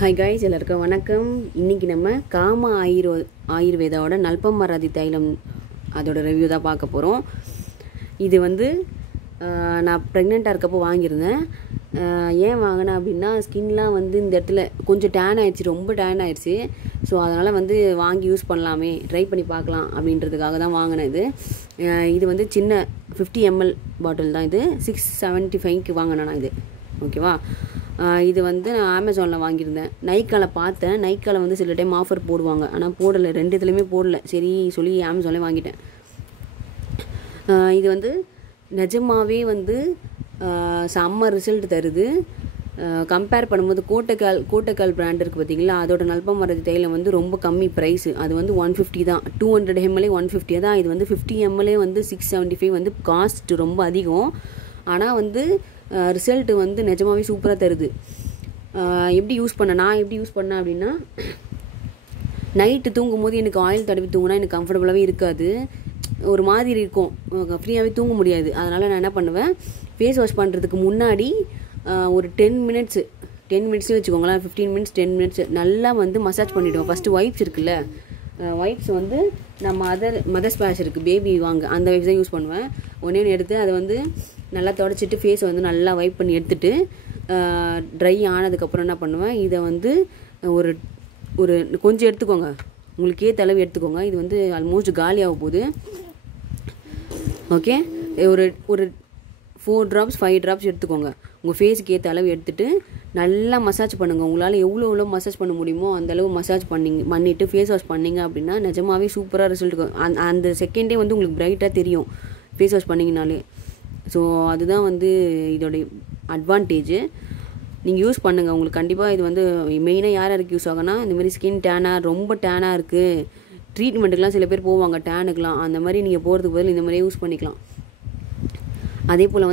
Hi guys, எல்லாருக்கும் வணக்கம். இன்றைக்கி நம்ம காமா ஆயுர்வேதாவோட நல்பமராதி தைலம் அதோட ரிவ்யூ தான் பார்க்க போகிறோம். இது நான் ப்ரெக்னெண்ட்டாக இருக்கப்போ வாங்கியிருந்தேன். ஏன் வாங்கினேன் அப்படின்னா, ஸ்கின்லாம் இந்த இடத்துல கொஞ்சம் டேன் ஆகிடுச்சு, ரொம்ப டேன் ஆகிடுச்சு. ஸோ அதனால் வாங்கி யூஸ் பண்ணலாமே, ட்ரை பண்ணி பார்க்கலாம் அப்படின்றதுக்காக தான் வாங்கினேன். இது சின்ன 50 ml பாட்டில் தான். இது 675க்கு வாங்கினேன் நான். இது ஓகேவா? இது நான் அமேசானில் வாங்கியிருந்தேன். நைக்காவில் பார்த்தேன். நைக்காவில் சில டைம் ஆஃபர் போடுவாங்க, ஆனால் போடலை, 2 இதுலையுமே போடலை. சரி சொல்லி அமேசானில் வாங்கிட்டேன். இது நிஜமாகவே செம்ம ரிசல்ட் தருது. கம்பேர் பண்ணும்போது கோட்டைக்கால் பிராண்ட் இருக்குது பார்த்தீங்களா, அதோட நல்பமராதி தைலம் ரொம்ப கம்மி ப்ரைஸு. அது 150 தான். 200 ml 150 தான். இது 50 ml 675 காஸ்ட் ரொம்ப அதிகம். ஆனால் ரிசல்ட் நிஜமாகவே சூப்பராக தருது. எப்படி யூஸ் பண்ணேன் அப்படின்னா, நைட்டு தூங்கும் போது எனக்கு ஆயில் தடவி தூங்கினா எனக்கு கம்ஃபர்டபுளாகவே இருக்காது, ஒரு மாதிரி இருக்கும், ஃப்ரீயாகவே தூங்க முடியாது. அதனால் நான் என்ன பண்ணுவேன், ஃபேஸ் வாஷ் பண்ணுறதுக்கு முன்னாடி ஒரு 10 மினிட்ஸ் வச்சுக்கோங்களேன், 15 மினிட்ஸ் 10 மினிட்ஸ் நல்லா மசாஜ் பண்ணிவிடுவேன். ஃபஸ்ட்டு வைப்ஸ் இருக்குல்ல, வைப்ஸ் நம்ம மதர் ஸ்பிளாஷ் இருக்குது, பேபி வாங்க, அந்த வைப்ஸ் தான் யூஸ் பண்ணுவேன். ஒன்று எடுத்து அதை நல்லா தொடச்சிட்டு ஃபேஸை நல்லா வைப் பண்ணி எடுத்துகிட்டு, ட்ரை ஆனதுக்கப்புறம் என்ன பண்ணுவேன், இதை ஒரு ஒரு கொஞ்சம் எடுத்துக்கோங்க, உங்களுக்கு ஏற்ற அளவு எடுத்துக்கோங்க. இது ஆல்மோஸ்ட் காலியாக போகுது. ஓகே, ஒரு 4 drops 5 drops எடுத்துக்கோங்க. உங்கள் ஃபேஸுக்கு ஏற்ற அளவு எடுத்துகிட்டு நல்லா மசாஜ் பண்ணுங்கள். உங்களால் எவ்வளோ மசாஜ் பண்ண முடியுமோ அந்தளவு மசாஜ் பண்ணிவிட்டு ஃபேஸ் வாஷ் பண்ணிங்க அப்படின்னா நிஜமாகவே சூப்பராக ரிசல்ட் இருக்கும். அந்த செகண்டே உங்களுக்கு பிரைட்டாக தெரியும் ஃபேஸ் வாஷ் பண்ணிங்கனாலே. ஸோ அதுதான் இதோடைய அட்வான்டேஜ். நீங்கள் யூஸ் பண்ணுங்கள். உங்களுக்கு கண்டிப்பாக இது மெயினாக யாருக்கு யூஸ் ஆகும்னா, இந்தமாதிரி ஸ்கின் ரொம்ப டேனாக இருக்குது, ட்ரீட்மெண்ட்டுக்கெலாம் சில பேர் போவாங்க டேனுக்கெலாம், அந்த மாதிரி நீங்கள் போகிறதுக்கு பதில் இந்த மாதிரியே யூஸ் பண்ணிக்கலாம். அதே போல்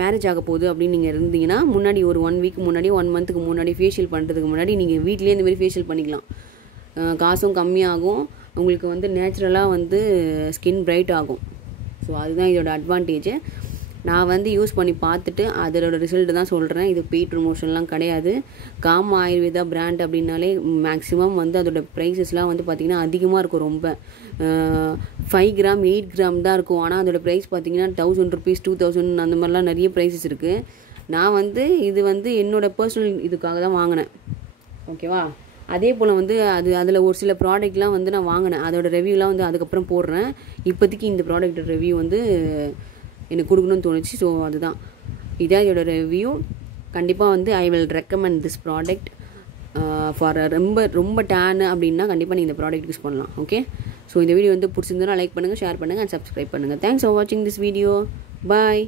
மேரேஜ் ஆக போகுது அப்படின்னு நீங்கள் இருந்தீங்கன்னா, முன்னாடி ஒரு 1 வீக் முன்னாடி 1 மந்த்துக்கு முன்னாடி ஃபேஷியல் பண்ணுறதுக்கு முன்னாடி நீங்கள் வீட்டிலே இந்தமாதிரி ஃபேஷியல் பண்ணிக்கலாம். காசும் கம்மியாகும், உங்களுக்கு நேச்சுரலாக ஸ்கின் பிரைட் ஆகும். ஸோ அதுதான் இதோட அட்வான்டேஜ். நான் யூஸ் பண்ணி பார்த்துட்டு அதோட ரிசல்ட் தான் சொல்கிறேன். இது பெய்ட் ப்ரமோஷன்லாம் கிடையாது. காமா ஆயுர்வேதா பிராண்ட் அப்படின்னாலே மேக்ஸிமம் அதோட ப்ரைஸஸ்லாம் பார்த்திங்கன்னா அதிகமாக இருக்கும். ரொம்ப 5 கிராம் 8 கிராம் தான் இருக்கும். ஆனால் அதோட ப்ரைஸ் பார்த்திங்கன்னா 1000 rupees 2000 அந்த மாதிரிலாம் நிறைய ப்ரைஸஸ் இருக்குது. நான் இது என்னோடய பர்சனல் இதுக்காக தான் வாங்கினேன். ஓகேவா? அதே போல் அதில் ஒரு சில ப்ராடக்ட்லாம் நான் வாங்கினேன். அதோட ரிவ்யூலாம் அதுக்கப்புறம் போடுறேன். இப்போதைக்கு இந்த ப்ராடக்ட் ரிவ்யூ எனக்கு கொடுக்கணும்னு தோணுச்சு. ஸோ அதுதான் இதான் இதோட ரிவ்யூ. கண்டிப்பாக I will recommend this product for ரொம்ப டேன் அப்படின்னா கண்டிப்பாக நீங்கள் இந்த ப்ராடக்ட் யூஸ் பண்ணலாம். ஓகே, ஸோ இந்த வீடியோ பிடிச்சிருந்தா லைக் பண்ணுங்கள், ஷேர் பண்ணுங்கள் அண்ட் சப்ஸ்கிரைப் பண்ணுங்கள். தேங்க்ஸ் ஃபார் வாட்சிங் திஸ் வீடியோ. பாய்.